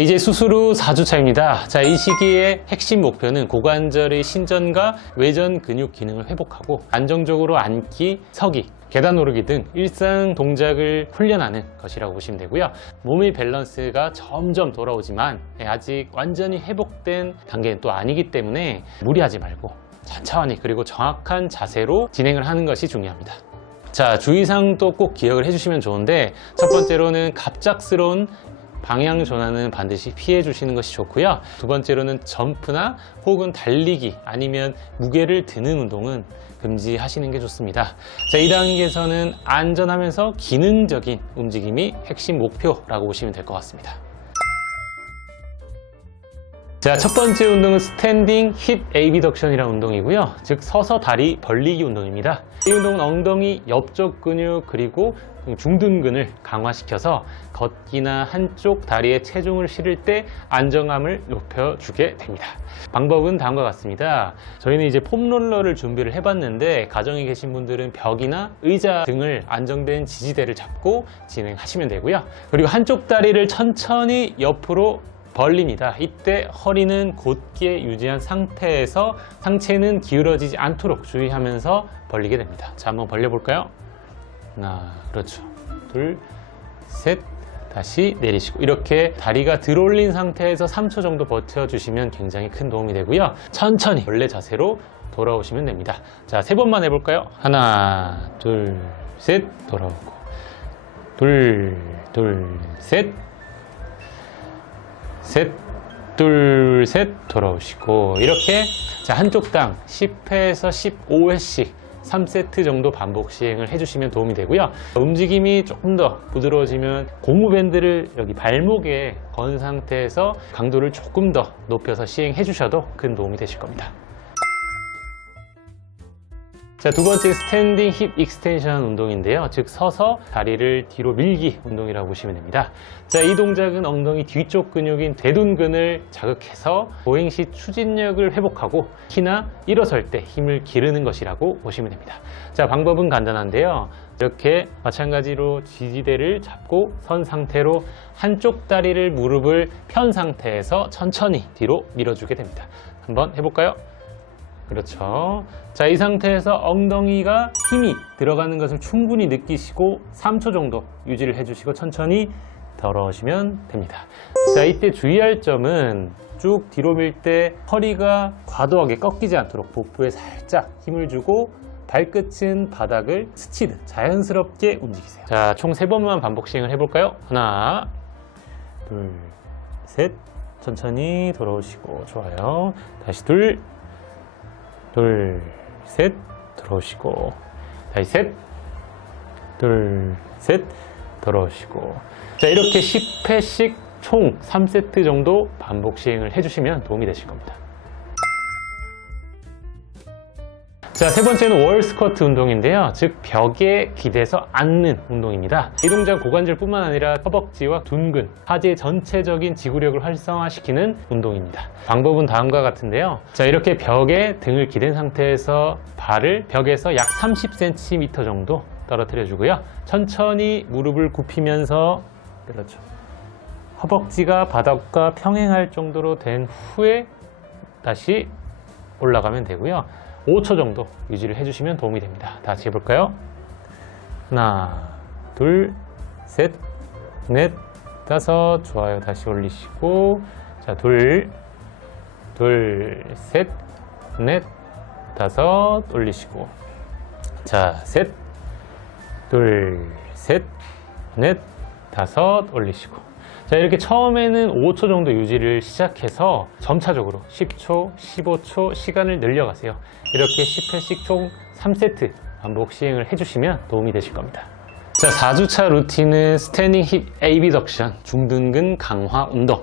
이제 수술 후 4주차입니다. 자, 이 시기의 핵심 목표는 고관절의 신전과 외전 근육 기능을 회복하고 안정적으로 앉기, 서기, 계단 오르기 등 일상 동작을 훈련하는 것이라고 보시면 되고요. 몸의 밸런스가 점점 돌아오지만 예, 아직 완전히 회복된 단계는 또 아니기 때문에 무리하지 말고 천천히 그리고 정확한 자세로 진행을 하는 것이 중요합니다. 자, 주의사항도 꼭 기억을 해주시면 좋은데 첫 번째로는 갑작스러운 방향 전환은 반드시 피해 주시는 것이 좋고요. 두 번째로는 점프나 혹은 달리기 아니면 무게를 드는 운동은 금지하시는 게 좋습니다. 자, 이 단계에서는 안전하면서 기능적인 움직임이 핵심 목표라고 보시면 될 것 같습니다. 자, 첫 번째 운동은 스탠딩 힙 에이비덕션이라는 운동이고요. 즉 서서 다리 벌리기 운동입니다. 이 운동은 엉덩이 옆쪽 근육 그리고 중둔근을 강화시켜서 걷기나 한쪽 다리에 체중을 실을 때 안정감을 높여주게 됩니다. 방법은 다음과 같습니다. 저희는 이제 폼롤러를 준비를 해봤는데 가정에 계신 분들은 벽이나 의자 등을 안정된 지지대를 잡고 진행하시면 되고요. 그리고 한쪽 다리를 천천히 옆으로 벌립니다. 이때 허리는 곧게 유지한 상태에서 상체는 기울어지지 않도록 주의하면서 벌리게 됩니다. 자, 한번 벌려볼까요? 하나, 그렇죠. 둘, 셋, 다시 내리시고 이렇게 다리가 들어올린 상태에서 3초 정도 버텨주시면 굉장히 큰 도움이 되고요. 천천히 원래 자세로 돌아오시면 됩니다. 자, 세 번만 해볼까요? 하나, 둘, 셋, 돌아오고 둘, 둘, 셋, 셋, 둘, 셋 돌아오시고 이렇게 자, 한쪽 당 10회에서 15회씩 3세트 정도 반복 시행을 해주시면 도움이 되고요. 움직임이 조금 더 부드러워지면 고무밴드를 여기 발목에 건 상태에서 강도를 조금 더 높여서 시행해 주셔도 큰 도움이 되실 겁니다. 자, 두 번째 스탠딩 힙 익스텐션 운동인데요. 즉 서서 다리를 뒤로 밀기 운동이라고 보시면 됩니다. 자, 이 동작은 엉덩이 뒤쪽 근육인 대둔근을 자극해서 보행 시 추진력을 회복하고 키나 일어설 때 힘을 기르는 것이라고 보시면 됩니다. 자, 방법은 간단한데요. 이렇게 마찬가지로 지지대를 잡고 선 상태로 한쪽 다리를 무릎을 편 상태에서 천천히 뒤로 밀어주게 됩니다. 한번 해볼까요? 그렇죠. 자, 이 상태에서 엉덩이가 힘이 들어가는 것을 충분히 느끼시고 3초 정도 유지를 해주시고 천천히 덜어오시면 됩니다. 자, 이때 주의할 점은 쭉 뒤로 밀 때 허리가 과도하게 꺾이지 않도록 복부에 살짝 힘을 주고 발끝은 바닥을 스치듯 자연스럽게 움직이세요. 자, 총 세 번만 반복 시행을 해볼까요? 하나, 둘, 셋. 천천히 돌아오시고 좋아요. 다시 둘, 둘, 셋, 들어오시고, 다시 셋, 둘, 셋, 들어오시고. 자, 이렇게 10회씩 총 3세트 정도 반복 시행을 해주시면 도움이 되실 겁니다. 자, 세 번째는 월 스쿼트 운동인데요. 즉, 벽에 기대서 앉는 운동입니다. 이 동작 고관절 뿐만 아니라 허벅지와 둔근, 하지의 전체적인 지구력을 활성화시키는 운동입니다. 방법은 다음과 같은데요. 자, 이렇게 벽에 등을 기댄 상태에서 발을 벽에서 약 30cm 정도 떨어뜨려 주고요. 천천히 무릎을 굽히면서 그렇죠. 허벅지가 바닥과 평행할 정도로 된 후에 다시 올라가면 되고요. 5초 정도 유지를 해주시면 도움이 됩니다. 다 같이 해볼까요? 하나, 둘, 셋, 넷, 다섯. 좋아요. 다시 올리시고. 자, 둘, 둘, 셋, 넷, 다섯. 올리시고. 자, 셋, 둘, 셋, 넷, 다섯. 올리시고. 자, 이렇게 처음에는 5초 정도 유지를 시작해서 점차적으로 10초, 15초 시간을 늘려가세요. 이렇게 10회씩 총 3세트 반복 시행을 해주시면 도움이 되실 겁니다. 자, 4주차 루틴은 스탠딩 힙 에이비덕션, 중둔근 강화 운동.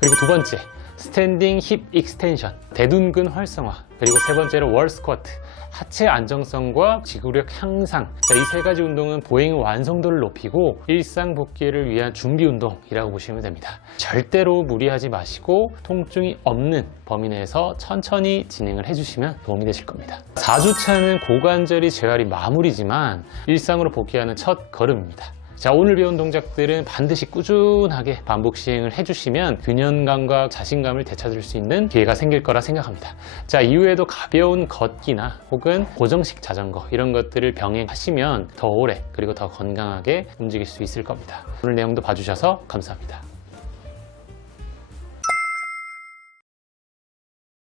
그리고 두 번째, 스탠딩 힙 익스텐션, 대둔근 활성화. 그리고 세 번째로 월 스쿼트, 하체 안정성과 지구력 향상. 자, 이세 가지 운동은 보행의 완성도를 높이고 일상 복귀를 위한 준비 운동이라고 보시면 됩니다. 절대로 무리하지 마시고 통증이 없는 범위 내에서 천천히 진행을 해주시면 도움이 되실 겁니다. 4주차는 고관절이 재활이 마무리지만 일상으로 복귀하는 첫 걸음입니다. 자, 오늘 배운 동작들은 반드시 꾸준하게 반복 시행을 해주시면 균형감과 자신감을 되찾을 수 있는 기회가 생길 거라 생각합니다. 자, 이후에도 가벼운 걷기나 혹은 고정식 자전거 이런 것들을 병행하시면 더 오래 그리고 더 건강하게 움직일 수 있을 겁니다. 오늘 내용도 봐주셔서 감사합니다.